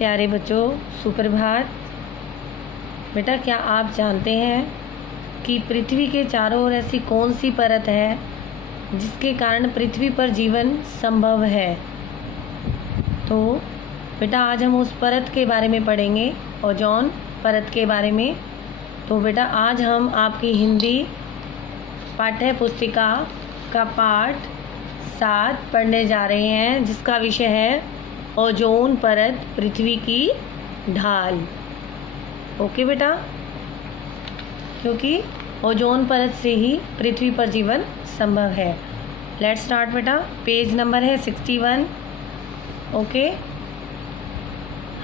प्यारे बच्चों, सुप्रभात। बेटा, क्या आप जानते हैं कि पृथ्वी के चारों ओर ऐसी कौन सी परत है जिसके कारण पृथ्वी पर जीवन संभव है? तो बेटा, आज हम उस परत के बारे में पढ़ेंगे, ओजोन परत के बारे में। तो बेटा, आज हम आपकी हिंदी पाठ्य पुस्तिका का पाठ 7 पढ़ने जा रहे हैं, जिसका विषय है ओजोन परत, पृथ्वी की ढाल। ओके बेटा, क्योंकि ओजोन परत से ही पृथ्वी पर जीवन संभव है। लेट्स स्टार्ट बेटा। पेज नंबर है 61। ओके,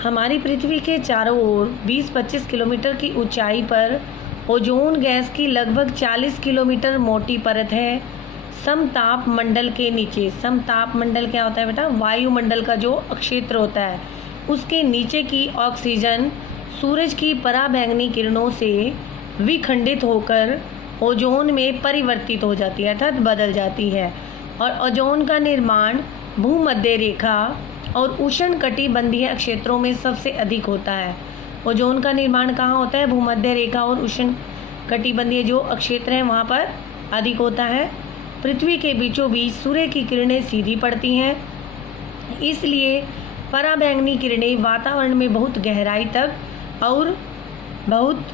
हमारी पृथ्वी के चारों ओर 20-25 किलोमीटर की ऊंचाई पर ओजोन गैस की लगभग 40 किलोमीटर मोटी परत है। समताप मंडल के नीचे, समताप मंडल क्या होता है बेटा? वायुमंडल का जो क्षेत्र होता है, उसके नीचे की ऑक्सीजन सूरज की पराबैंगनी किरणों से विखंडित होकर ओजोन में परिवर्तित हो जाती है, अर्थात बदल जाती है। और ओजोन का निर्माण भूमध्य रेखा और उष्णकटिबंधीय क्षेत्रों में सबसे अधिक होता है। ओजोन का निर्माण कहाँ होता है? भूमध्य रेखा और उष्णकटिबंधीय जो क्षेत्र हैं वहाँ पर अधिक होता है। पृथ्वी के बीचों बीच सूर्य की किरणें सीधी पड़ती हैं, इसलिए पराबैंगनी किरणें वातावरण में बहुत गहराई तक और बहुत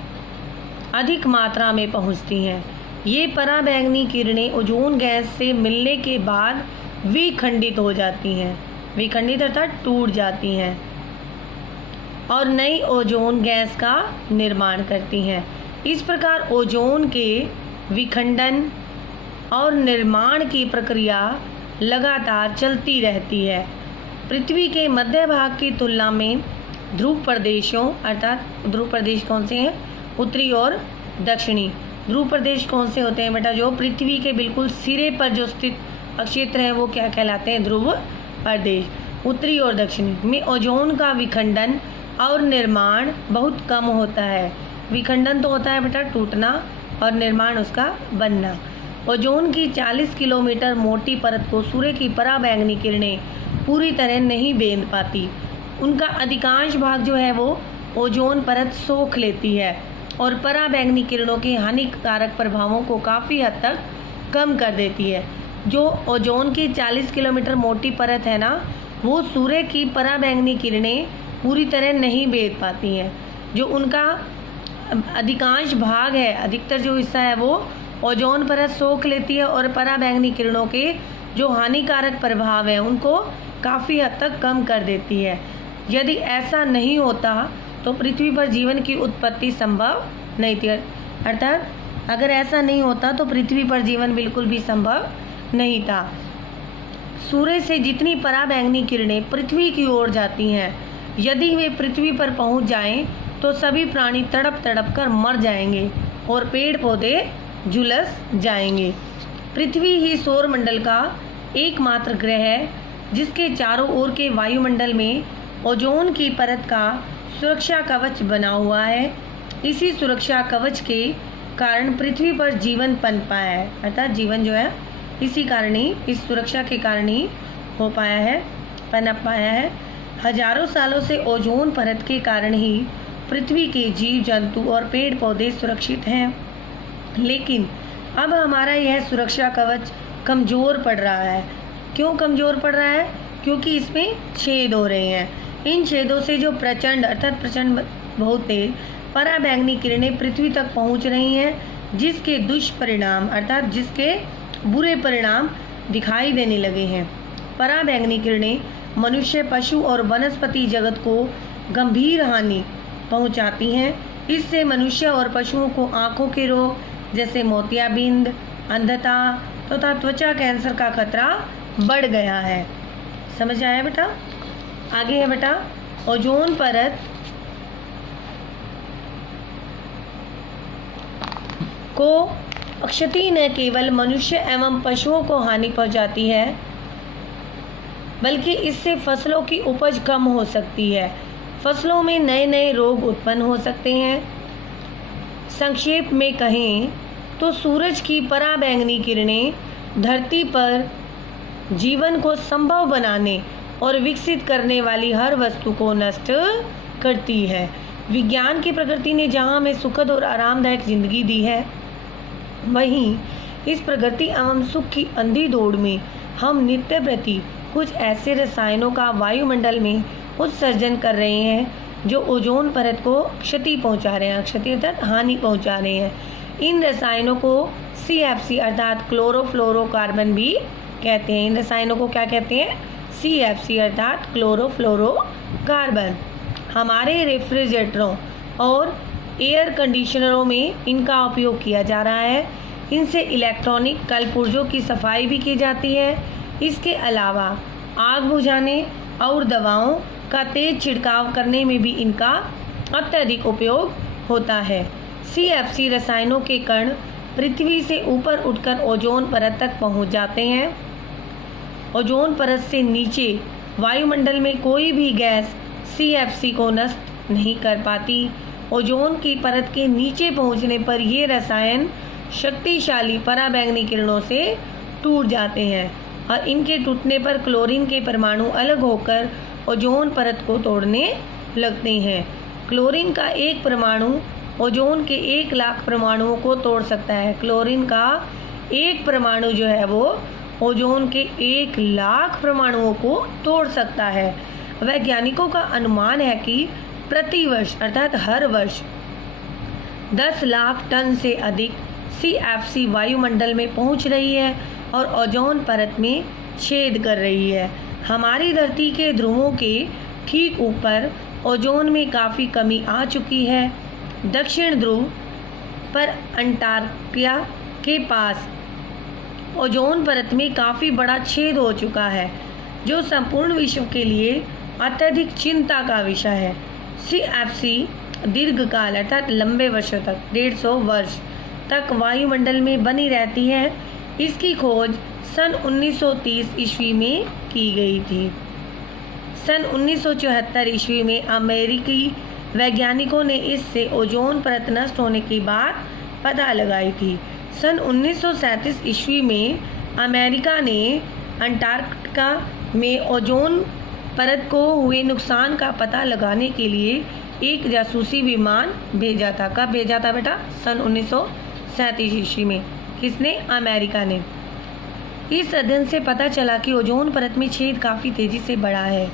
अधिक मात्रा में पहुंचती हैं। ये पराबैंगनी किरणें ओजोन गैस से मिलने के बाद विखंडित हो जाती हैं, विखंडित अर्थात टूट जाती हैं और नई ओजोन गैस का निर्माण करती हैं। इस प्रकार ओजोन के विखंडन और निर्माण की प्रक्रिया लगातार चलती रहती है। पृथ्वी के मध्य भाग की तुलना में ध्रुव प्रदेशों, अर्थात ध्रुव प्रदेश कौन से हैं? उत्तरी और दक्षिणी। ध्रुव प्रदेश कौन से होते हैं बेटा? जो पृथ्वी के बिल्कुल सिरे पर जो स्थित क्षेत्र हैं वो क्या कहलाते हैं? ध्रुव प्रदेश। उत्तरी और दक्षिणी में ओजोन का विखंडन और निर्माण बहुत कम होता है। विखंडन तो होता है बेटा टूटना, और निर्माण उसका बनना। ओजोन की 40 किलोमीटर मोटी परत को सूर्य की पराबैंगनी किरणें पूरी तरह नहीं बेंध पाती। उनका अधिकांश भाग जो है वो ओजोन परत सोख लेती है और पराबैंगनी किरणों के हानिकारक प्रभावों को काफ़ी हद तक कम कर देती है। जो ओजोन की 40 किलोमीटर मोटी परत है ना, वो सूर्य की पराबैंगनी किरणें पूरी तरह नहीं बेंध पाती हैं। जो उनका अधिकांश भाग है, अधिकतर जो हिस्सा है वो ओजोन परत सोख लेती है और पराबैंगनी किरणों के जो हानिकारक प्रभाव हैं उनको काफ़ी हद तक कम कर देती है। यदि ऐसा नहीं होता तो पृथ्वी पर जीवन की उत्पत्ति संभव नहीं थी। अर्थात अगर ऐसा नहीं होता तो पृथ्वी पर जीवन बिल्कुल भी संभव नहीं था। सूर्य से जितनी पराबैंगनी किरणें पृथ्वी की ओर जाती हैं, यदि वे पृथ्वी पर पहुंच जाएं तो सभी प्राणी तड़प तड़प कर मर जाएंगे और पेड़ पौधे झुलस जाएंगे। पृथ्वी ही सौरमंडल का एकमात्र ग्रह है जिसके चारों ओर के वायुमंडल में ओजोन की परत का सुरक्षा कवच बना हुआ है। इसी सुरक्षा कवच के कारण पृथ्वी पर जीवन पनप पाया है, अर्थात जीवन जो है इसी कारण ही, इस सुरक्षा के कारण ही हो पाया है, पनप पाया है। हजारों सालों से ओजोन परत के कारण ही पृथ्वी के जीव जंतु और पेड़ पौधे सुरक्षित हैं। लेकिन अब हमारा यह सुरक्षा कवच कमज़ोर पड़ रहा है। क्यों कमज़ोर पड़ रहा है? क्योंकि इसमें छेद हो रहे हैं। इन छेदों से जो प्रचंड, अर्थात प्रचंड बहुत तेज पराबैंगनी किरणें पृथ्वी तक पहुंच रही हैं, जिसके दुष्परिणाम, अर्थात जिसके बुरे परिणाम दिखाई देने लगे हैं। पराबैंगनी किरणें मनुष्य, पशु और वनस्पति जगत को गंभीर हानि पहुंचाती हैं। इससे मनुष्य और पशुओं को आँखों के रोग जैसे मोतियाबिंद, अंधता तथा त्वचा कैंसर का खतरा बढ़ गया है। समझ आया बेटा? आगे है बेटा, ओजोन परत को क्षति न केवल मनुष्य एवं पशुओं को हानि पहुंचाती है, बल्कि इससे फसलों की उपज कम हो सकती है। फसलों में नए नए रोग उत्पन्न हो सकते हैं। संक्षेप में कहें तो सूरज की पराबैंगनी किरणें धरती पर जीवन को संभव बनाने और विकसित करने वाली हर वस्तु को नष्ट करती है। विज्ञान की प्रकृति ने जहाँ हमें सुखद और आरामदायक जिंदगी दी है, वहीं इस प्रगति एवं सुख की अंधी दौड़ में हम नित्य प्रति कुछ ऐसे रसायनों का वायुमंडल में उत्सर्जन कर रहे हैं जो ओजोन परत को क्षति पहुंचा रहे हैं, क्षति अर्थात हानि पहुंचा रहे हैं। इन रसायनों को CFC अर्थात क्लोरोफ्लोरोकार्बन भी कहते हैं। इन रसायनों को क्या कहते हैं? CFC अर्थात क्लोरोफ्लोरोकार्बन। हमारे रेफ्रिजरेटरों और एयर कंडीशनरों में इनका उपयोग किया जा रहा है। इनसे इलेक्ट्रॉनिक कलपुर्जों की सफाई भी की जाती है। इसके अलावा आग बुझाने और दवाओं का तेज छिड़काव करने में भी इनका अत्यधिक उपयोग होता है। CFC रसायनों के कण पृथ्वी से ऊपर उठकर ओजोन परत तक पहुंच जाते हैं। ओजोन परत से नीचे वायुमंडल में कोई भी गैस CFC को नष्ट नहीं कर पाती। ओजोन की परत के नीचे पहुंचने पर ये रसायन शक्तिशाली पराबैंगनी किरणों से टूट जाते हैं और इनके टूटने पर क्लोरीन के परमाणु अलग होकर ओजोन परत को तोड़ने लगते हैं। क्लोरीन का एक परमाणु ओजोन के 1 लाख परमाणुओं को तोड़ सकता है। क्लोरीन का एक परमाणु जो है वो ओजोन के 1 लाख परमाणुओं को तोड़ सकता है। वैज्ञानिकों का अनुमान है कि प्रतिवर्ष अर्थात हर वर्ष 10 लाख टन से अधिक CFC वायुमंडल में पहुंच रही है और ओजोन परत में छेद कर रही है। हमारी धरती के ध्रुवों के ठीक ऊपर ओजोन में काफ़ी कमी आ चुकी है। दक्षिण ध्रुव पर अंटार्कटिका के पास ओजोन परत में काफ़ी बड़ा छेद हो चुका है, जो संपूर्ण विश्व के लिए अत्यधिक चिंता का विषय है। CFC दीर्घकाल अर्थात लंबे वर्षों तक 150 वर्ष तक वायुमंडल में बनी रहती है। इसकी खोज सन 1930 ईस्वी में की गई थी। सन 1974 ईस्वी में अमेरिकी वैज्ञानिकों ने इससे ओजोन परत नष्ट होने की बात पता लगाई थी। सन 1937 ईस्वी में अमेरिका ने अंटार्कटिका में ओजोन परत को हुए नुकसान का पता लगाने के लिए एक जासूसी विमान भेजा था। कब भेजा था बेटा? सन 1937 ईस्वी में। किसने? अमेरिका ने। इस अध्ययन से पता चला कि ओजोन परत में छेद काफ़ी तेज़ी से बढ़ा है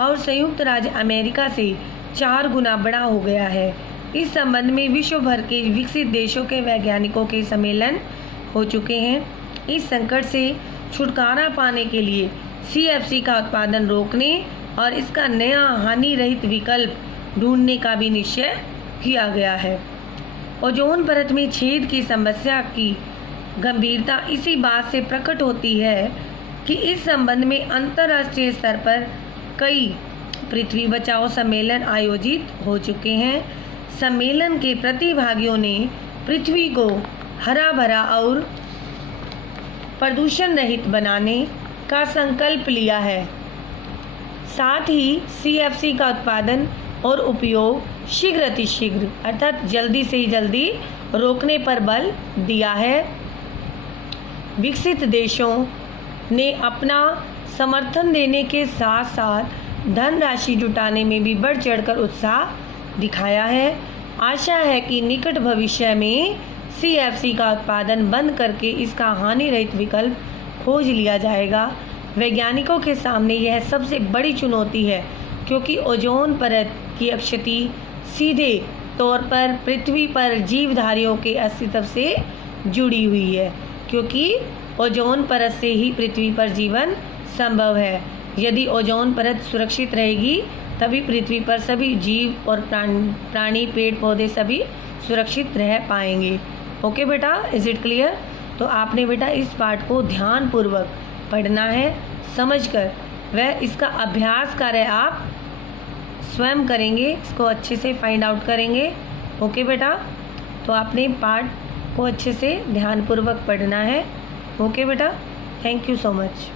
और संयुक्त राज्य अमेरिका से 4 गुना बड़ा हो गया है। इस संबंध में विश्व भर के विकसित देशों के वैज्ञानिकों के सम्मेलन हो चुके हैं। इस संकट से छुटकारा पाने के लिए CFC का उत्पादन रोकने और इसका नया हानि रहित विकल्प ढूंढने का भी निश्चय किया गया है। ओजोन परत में छेद की समस्या की गंभीरता इसी बात से प्रकट होती है कि इस संबंध में अंतर्राष्ट्रीय स्तर पर कई पृथ्वी बचाओ सम्मेलन आयोजित हो चुके हैं। सम्मेलन के प्रतिभागियों ने पृथ्वी को हरा भरा और प्रदूषण रहित बनाने का संकल्प लिया है। साथ ही CFC का उत्पादन और उपयोग शीघ्र अतिशीघ्र अर्थात जल्दी से ही जल्दी रोकने पर बल दिया है। विकसित देशों ने अपना समर्थन देने के साथ साथ धनराशि जुटाने में भी बढ़ चढ़कर उत्साह दिखाया है। आशा है कि निकट भविष्य में CFC का उत्पादन बंद करके इसका हानि रहित विकल्प खोज लिया जाएगा। वैज्ञानिकों के सामने यह सबसे बड़ी चुनौती है, क्योंकि ओजोन परत की क्षति सीधे तौर पर पृथ्वी पर जीवधारियों के अस्तित्व से जुड़ी हुई है, क्योंकि ओजोन परत से ही पृथ्वी पर जीवन संभव है। यदि ओजोन परत सुरक्षित रहेगी तभी पृथ्वी पर सभी जीव और प्राणी पेड़ पौधे सभी सुरक्षित रह पाएंगे। ओके बेटा, इज इट क्लियर? तो आपने बेटा इस पाठ को ध्यानपूर्वक पढ़ना है, समझकर वह इसका अभ्यास कार्य आप स्वयं करेंगे, इसको अच्छे से फाइंड आउट करेंगे। ओके बेटा, तो आपने पाठ को अच्छे से ध्यानपूर्वक पढ़ना है। ओके बेटा, थैंक यू सो मच।